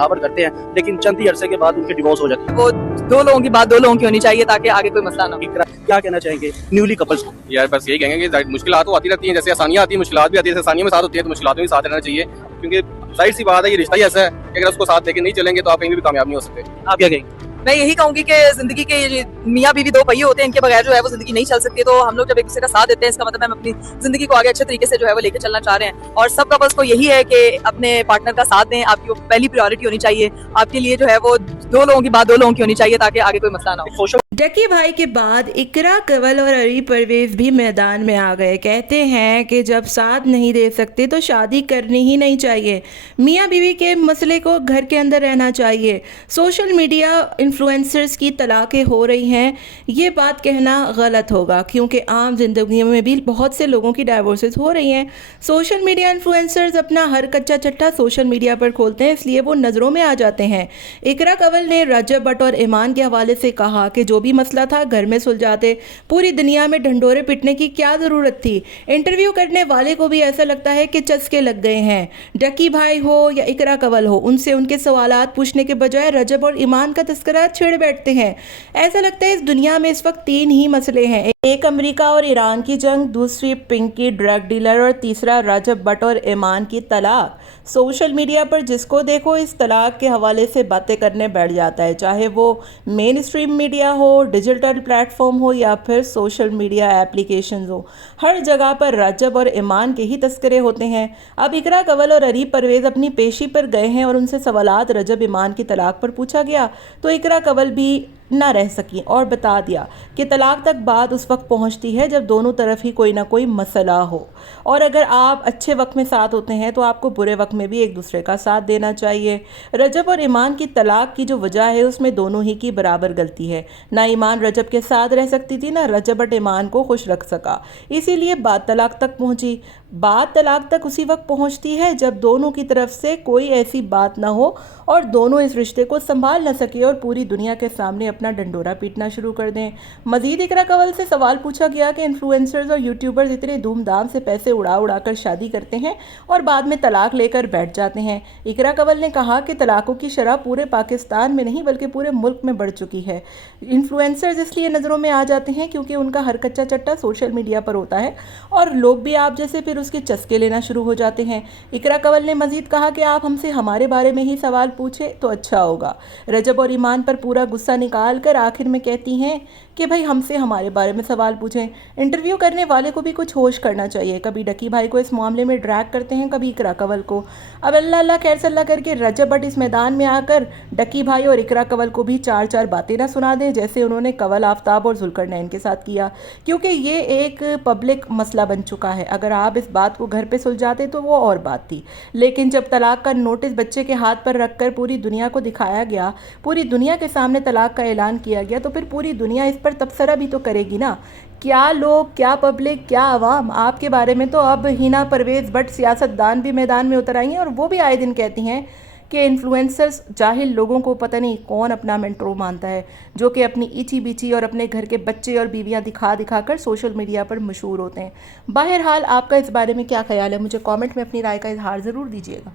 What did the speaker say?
नशावर करते हैं, लेकिन चंद ही अरसे के बाद उनकी डिवोर्स हो जाती है। वो दो लोगों की बात दो लोगों की होनी चाहिए ताकि आगे कोई मसला ना हो। क्या कहना चाहेंगे न्यूली कपल्स को? यार बस यही कहेंगे कि मुश्किलात तो आती रहती हैं, जैसे आसानियाँ आती हैं मुश्किलात भी आती है, जैसे आसानियों में साथ होती है तो मुश्किलात में भी साथ रहना चाहिए, क्योंकि जाहिर सी बात है ये रिश्ता ही ऐसा है कि अगर उसको साथ लेके नहीं चलेंगे तो आप कहीं भी कामयाब नहीं हो सकते। आप क्या कहेंगे? मैं यही कहूंगी कि जिंदगी के ये मियाँ बीवी दो पहिए होते हैं, इनके बगैर जो है वो जिंदगी नहीं चल सकती। तो हम लोग जब एक दूसरे का साथ देते हैं, इसका मतलब हम अपनी जिंदगी को आगे अच्छे तरीके से जो है वो लेके चलना चाह रहे हैं। और सब कपल्स को यही है कि अपने पार्टनर का साथ दें। आपकी वो पहली प्रायोरिटी होनी चाहिए। आपके लिए जो है वो दो लोगों की बात दो लोगों की होनी चाहिए ताकि आगे कोई मसला ना हो। सोशल डकी भाई के बाद इकरा कंवल और अरी परवेज भी मैदान में आ गए। कहते हैं कि जब साथ नहीं दे सकते तो शादी करनी ही नहीं चाहिए। मियाँ बीवी के मसले को घर के अंदर रहना चाहिए। सोशल मीडिया इन्फ्लुएंसर्स की तलाक़ें हो रही हैं, ये बात कहना गलत होगा, क्योंकि आम जिंदगी में भी बहुत से लोगों की डाइवोर्सेस हो रही हैं। सोशल मीडिया इन्फ्लुएंसर्स अपना हर कच्चा चट्टा सोशल मीडिया पर खोलते हैं, इसलिए वो नज़रों में आ जाते हैं। इकरा कंवल ने रजब भट्ट और ईमान के हवाले से कहा कि जो भी मसला था घर में सुलझाते, पूरी दुनिया में ढंढोरे पिटने की क्या ज़रूरत थी। इंटरव्यू करने वाले को भी ऐसा लगता है कि चस्के लग गए हैं। डकी भाई हो या इकरा कंवल हो, उनसे उनके सवालात पूछने के बजाय रजब और ईमान का तस्करा छेड़ बैठते हैं। ऐसा लगता है इस दुनिया में इस वक्त तीन ही मसले हैं, एक अमेरिका और ईरान की जंग, दूसरी पिंकी ड्रग डीलर और तीसरा रजब भट्ट और ईमान की तलाक। सोशल मीडिया पर जिसको देखो इस तलाक के हवाले से बातें करने बैठ जाता है, चाहे वो मेन स्ट्रीम मीडिया हो, डिजिटल प्लेटफॉर्म हो या फिर सोशल मीडिया एप्लीकेशंस हो। हर जगह पर रजब और ईमान के ही तस्करे होते हैं। अब इकरा कंवल और अरी परवेज अपनी पेशी पर गए हैं और उनसे सवालात रजब ईमान की तलाक पर पूछा गया तो इकरा कंवल भी ना रह सकी और बता दिया कि तलाक तक बात उस वक्त पहुंचती है जब दोनों तरफ ही कोई ना कोई मसला हो, और अगर आप अच्छे वक्त में साथ होते हैं तो आपको बुरे वक्त में भी एक दूसरे का साथ देना चाहिए। रजब और ईमान की तलाक की जो वजह है उसमें दोनों ही की बराबर गलती है। ना ईमान रजब के साथ रह सकती थी, ना रजब बट ईमान को खुश रख सका, इसीलिए बात तलाक तक पहुंची। बात तलाक तक उसी वक्त पहुंचती है जब दोनों की तरफ से कोई ऐसी बात ना हो और दोनों इस रिश्ते को संभाल न सके और पूरी दुनिया के सामने अपना डंडोरा पीटना शुरू कर दें। मजीद इकरा कंवल से सवाल पूछा गया कि इन्फ्लुएंसर्स और यूट्यूबर्स इतने धूमधाम से पैसे उड़ा कर शादी करते हैं और बाद में तलाक लेकर बैठ जाते हैं। इकरा कंवल ने कहा कि तलाकों की शरह पूरे पाकिस्तान में नहीं बल्कि पूरे मुल्क में बढ़ चुकी है। इन्फ्लुएंसर्स इसलिए नज़रों में आ जाते हैं क्योंकि उनका हर कच्चा चट्टा सोशल मीडिया पर होता है और लोग भी आप जैसे फिर उसके चस्के लेना शुरू हो जाते हैं। इकरा कंवल ने मजीद कहा कि आप हमसे हमारे बारे में ही सवाल पूछे तो अच्छा होगा। रजब और ईमान पर पूरा गुस्सा निकाल कर आखिर में कहती हैं कि भाई हमसे हमारे बारे में सवाल पूछें। इंटरव्यू करने वाले को भी कुछ होश करना चाहिए। कभी डकी भाई को इस मामले में ड्रैग करते हैं, कभी इकरा कंवल को। अब अल्लाह अल्लाह खैर सल्ला करके रजब भट्ट इस मैदान में आकर डकी भाई और इकरा कंवल को भी चार चार बातें ना सुना दें जैसे उन्होंने कंवल आफ्ताब और जुल्करनैन के साथ किया, क्योंकि ये एक पब्लिक मसला बन चुका है। अगर आप इस बात को घर पे सुलझाते तो वो और बात थी, लेकिन जब तलाक का नोटिस बच्चे के हाथ पर रखकर पूरी दुनिया को दिखाया गया, पूरी दुनिया के सामने तलाक का ऐलान किया गया, तो फिर पूरी दुनिया इस पर तबसरा भी तो करेगी ना। क्या लोग, क्या पब्लिक, क्या आवाम, आपके बारे में तो अब हिना परवेज भट्ट सियासतदान भी मैदान में उतर आई हैं और वो भी आए दिन कहती हैं कि इन्फ्लुएंसर्स जाहिल लोगों को पता नहीं कौन अपना मेंटरो मानता है, जो कि अपनी इची बिची और अपने घर के बच्चे और बीवियां दिखा दिखा कर सोशल मीडिया पर मशहूर होते हैं। बहरहाल आपका इस बारे में क्या ख्याल है, मुझे कमेंट में अपनी राय का इजहार ज़रूर दीजिएगा।